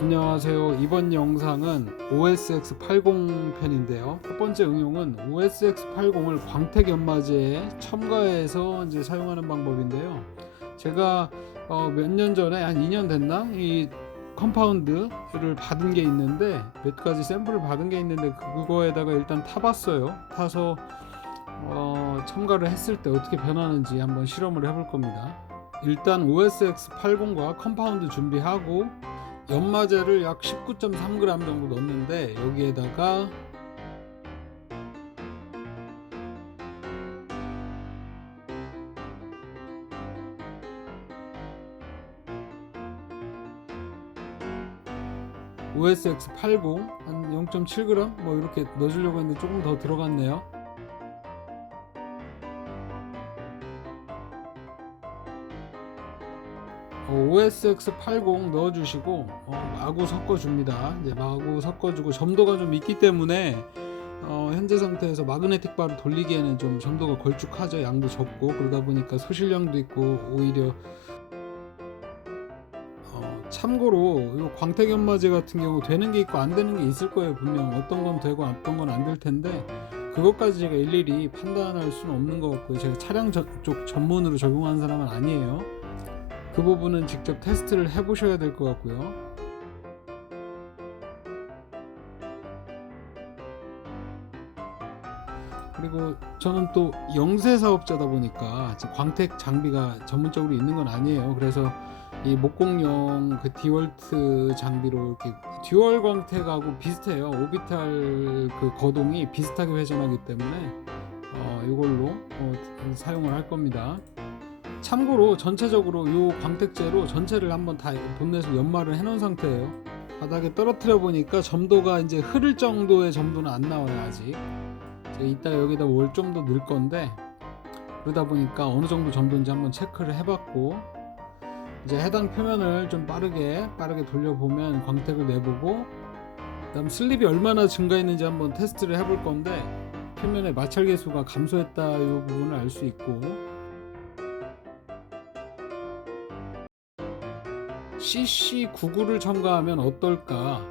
안녕하세요. 이번 영상은 OSX80 편인데요. 첫 번째 응용은 OSX80을 광택 연마제에 첨가해서 이제 사용하는 방법인데요. 제가 몇 년 전에 한 2년 됐나? 이 컴파운드를 받은 게 있는데 몇 가지 샘플을 받은 게 있는데 그거에다가 일단 타봤어요. 타서 첨가를 했을 때 어떻게 변하는지 한번 실험을 해볼 겁니다. 일단 OSX80과 컴파운드 준비하고 연마제를 약 19.3g 정도 넣었는데 여기에다가 OSX80 한 0.7g 뭐 이렇게 넣어주려고 했는데 조금 더 들어갔네요. OSX80 넣어주시고 마구 섞어줍니다. 이제 마구 섞어주고 점도가 좀 있기 때문에 현재 상태에서 마그네틱 바를 돌리기에는 좀 점도가 걸쭉하죠. 양도 적고 그러다 보니까 소실량도 있고 오히려 참고로 이 광택 연마제 같은 경우 되는 게 있고 안 되는 게 있을 거예요. 분명 어떤 건 되고 어떤 건 안 될 텐데 그것까지 제가 일일이 판단할 수는 없는 것 같고요. 제가 차량 쪽 전문으로 적용하는 사람은 아니에요. 그 부분은 직접 테스트를 해 보셔야 될 것 같고요. 그리고 저는 또 영세 사업자다 보니까 광택 장비가 전문적으로 있는 건 아니에요. 그래서 이 목공용 그 디월트 장비로 이렇게 듀얼 광택하고 비슷해요. 오비탈 그 거동이 비슷하게 회전하기 때문에 이걸로 사용을 할 겁니다. 참고로 전체적으로 이 광택제로 전체를 한번 다 본넷을 연마를 해 놓은 상태예요. 바닥에 떨어뜨려 보니까 점도가 이제 흐를 정도의 점도는 안 나와요. 아직 제가 이따 여기다 뭘 좀 더 넣을 건데 그러다 보니까 어느 정도 점도인지 한번 체크를 해봤고 이제 해당 표면을 좀 빠르게 돌려보면 광택을 내보고 그다음 슬립이 얼마나 증가했는지 한번 테스트를 해볼 건데 표면의 마찰 계수가 감소했다 이 부분을 알 수 있고 CC99를 첨가하면 어떨까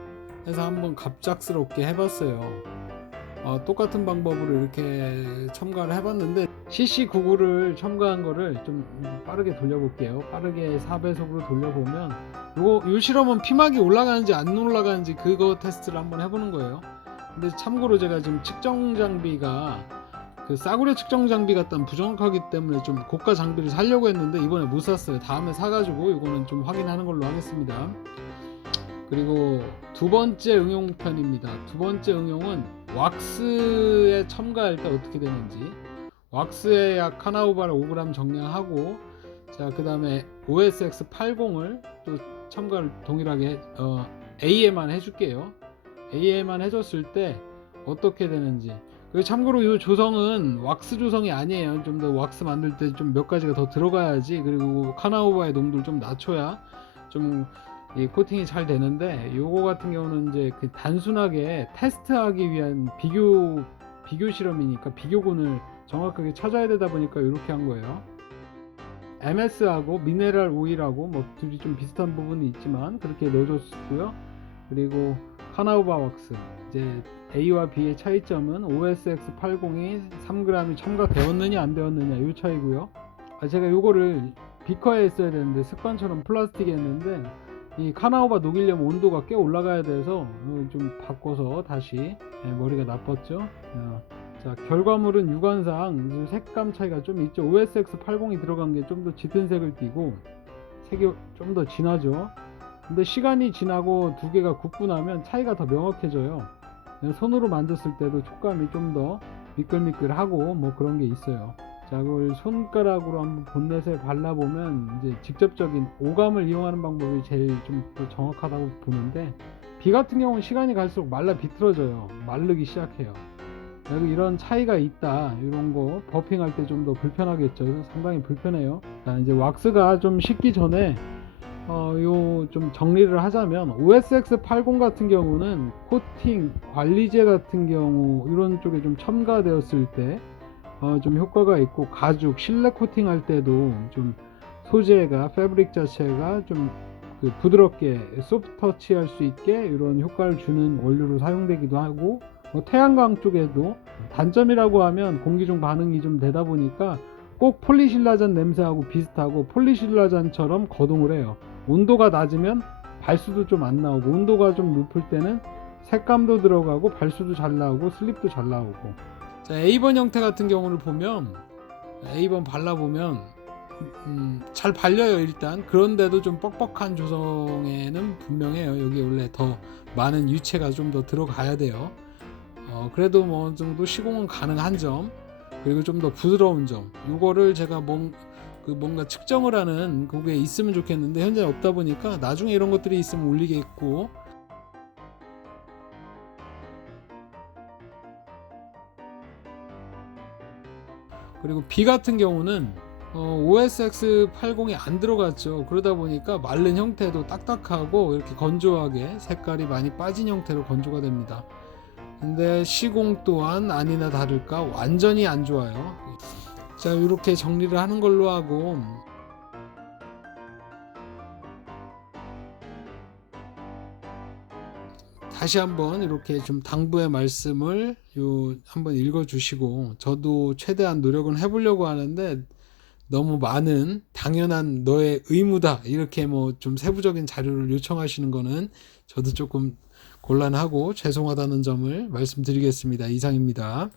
해서 한번 갑작스럽게 해봤어요. 똑같은 방법으로 이렇게 첨가를 해봤는데 CC99를 첨가한 거를 좀 빠르게 돌려볼게요. 빠르게 4배속으로 돌려보면 요 실험은 피막이 올라가는지 안 올라가는지 그거 테스트를 한번 해보는 거예요. 근데 참고로 제가 지금 측정 장비가 그 싸구려 측정 장비 갖다 부정확하기 때문에 좀 고가 장비를 사려고 했는데 이번에 못 샀어요. 다음에 사가지고 이거는 좀 확인하는 걸로 하겠습니다. 그리고 두 번째 응용편입니다. 두 번째 응용은 왁스에 첨가할 때 어떻게 되는지 왁스에 약 카나우바를 5g 정량하고 자 그 다음에 OSX80을 또 첨가를 동일하게 A에만 해줄게요. A에만 해줬을 때 어떻게 되는지 그리고 참고로 이 조성은 왁스 조성이 아니에요. 좀 더 왁스 만들 때 좀 몇 가지가 더 들어가야지 그리고 카나우바의 농도를 좀 낮춰야 좀 이 코팅이 잘 되는데 요거 같은 경우는 이제 그 단순하게 테스트하기 위한 비교 실험이니까 비교군을 정확하게 찾아야 되다 보니까 이렇게 한 거예요. MS하고 미네랄 오일하고 뭐 둘이 좀 비슷한 부분이 있지만 그렇게 넣어줬고요. 그리고 카나우바 왁스 이제 A와 B의 차이점은 OSX80이 3g이 첨가되었느냐 안 되었느냐 이 차이고요. 제가 요거를 비커에 했어야 되는데 습관처럼 플라스틱에 했는데 이 카나우바 녹이려면 온도가 꽤 올라가야 돼서 좀 바꿔서 다시 머리가 나빴죠. 자 결과물은 육안상 색감 차이가 좀 있죠. OSX80이 들어간 게 좀 더 짙은 색을 띠고 색이 좀 더 진하죠. 근데 시간이 지나고 두 개가 굽고 나면 차이가 더 명확해져요. 손으로 만졌을 때도 촉감이 좀 더 미끌미끌하고 뭐 그런 게 있어요. 자 그걸 손가락으로 한번 본넷에 발라보면 이제 직접적인 오감을 이용하는 방법이 제일 좀 더 정확하다고 보는데 비 같은 경우는 시간이 갈수록 말라 비틀어져요. 마르기 시작해요. 여기 이런 차이가 있다. 이런 거 버핑할 때 좀 더 불편하겠죠. 상당히 불편해요. 자 이제 왁스가 좀 식기 전에 요 좀 정리를 하자면 OSX80 같은 경우는 코팅 관리제 같은 경우 이런 쪽에 좀 첨가되었을 때 좀 효과가 있고 가죽 실내 코팅 할 때도 좀 소재가 패브릭 자체가 좀 그 부드럽게 소프트 터치 할 수 있게 이런 효과를 주는 원료로 사용되기도 하고, 태양광 쪽에도 단점이라고 하면 공기 중 반응이 좀 되다 보니까 꼭 폴리실라잔 냄새하고 비슷하고 폴리실라잔처럼 거동을 해요. 온도가 낮으면 발수도 좀 안 나오고, 온도가 좀 높을 때는 색감도 들어가고 발수도 잘 나오고 슬립도 잘 나오고. 자, A번 형태 같은 경우를 보면, A번 발라보면 잘 발려요 일단. 그런데도 좀 뻑뻑한 조성에는 분명해요. 여기 원래 더 많은 유체가 좀 더 들어가야 돼요. 그래도 뭐 어느 정도 시공은 가능한 점, 그리고 좀 더 부드러운 점, 요거를 제가 뭔가 측정을 하는 그게 있으면 좋겠는데 현재 없다 보니까 나중에 이런 것들이 있으면 올리겠고. 그리고 B 같은 경우는 OSX80이 안 들어갔죠. 그러다 보니까 마른 형태도 딱딱하고 이렇게 건조하게 색깔이 많이 빠진 형태로 건조가 됩니다. 근데 시공 또한 아니나 다를까 완전히 안 좋아요. 자, 이렇게 정리를 하는 걸로 하고, 다시 한번 이렇게 좀 당부의 말씀을 한번 읽어 주시고, 저도 최대한 노력은 해보려고 하는데 너무 많은 당연한 너의 의무다 이렇게 뭐 좀 세부적인 자료를 요청하시는 거는 저도 조금 곤란하고 죄송하다는 점을 말씀드리겠습니다. 이상입니다.